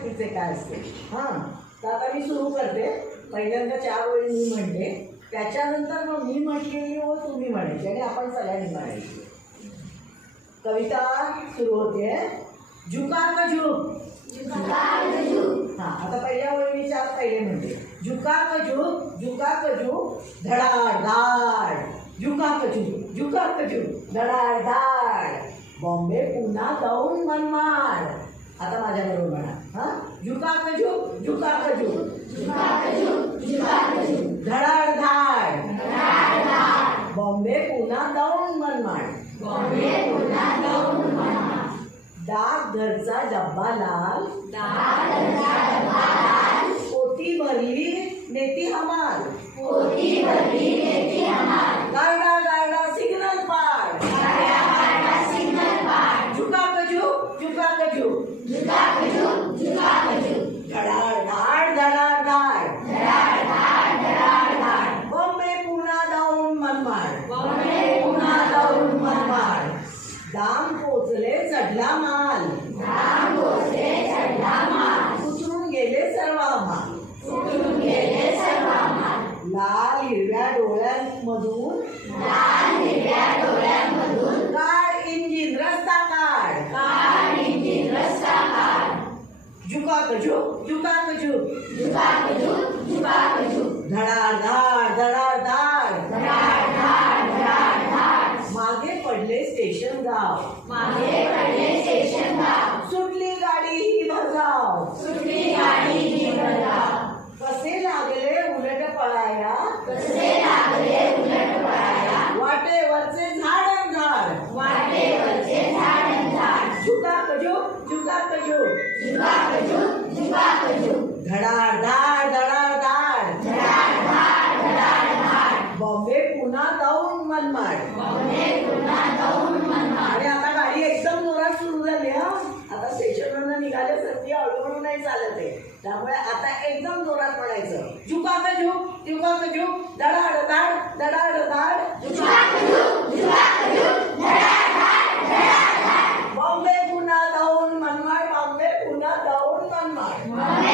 माहितीच आहे काय असते. हां, तर आता मी सुरू करते. पहिल्यांदा 4 वेळी मी म्हणते, त्याच्यानंतर मग मी म्हटलेली व तुम्ही म्हणायची आणि आपण सगळ्यांनी म्हणायची. कविता सुरू होते. झुका का झुक. हां, आता पहिल्या वेळी मी 4 पहिले म्हणते. झुका का झुक, झुका का झुक, धडाड धाड. झुका का झुक, झुका का झुक, धडाड धाड. बॉम्बे पुन्हा जाऊन मनमाड. आता माझ्याबरोबर म्हणा. हां, झुका का झुक, झुका का झुक, धडाड धाड. बॉम्बे पुन्हा जाऊन मनमाड. डाक घरचा डब्बा लाल, पोती भरली नेती हमाल. गारडा गारडा सिग्नल पाड. झुका का झुक, झुका का झुक, धडाड धाड, धडाड धाड. बॉम्बे पुन्हा जाऊन मनमाड. दाम पोचले चढला माल. उतरून गेले सर्व माल. लाल हिरव्या डोळ्यांमधून काढ इंजिन रस्ता काढ. झुका का झुक, झुका का झुक, धडाड धाड, धडाड धाड. मागे पडले स्टेशन गाव. सुटली गाडी ही भरधाव. कसे लागले उलट पळाया. वाटेवरचे झाड झाड. झुका का झुक, झुका का झुक, धडाड धाड, धडाड धाड. बॉम्बे पुन्हा जाऊन मनमाड. आणि आता गाडी एकदम जोरात सुरू झाली. हा, आता स्टेशनवरून निघाल्यासारखी हळूहळू नाही चालत आहे. त्यामुळे आता एकदम जोरात पडायचं. झुका का झुक, झुका का झुक, धडाड धाड, धडाड धाड. बॉम्बे पुन्हा जाऊन मनमाड. बॉम्बे पुन्हा जाऊन मनमाड.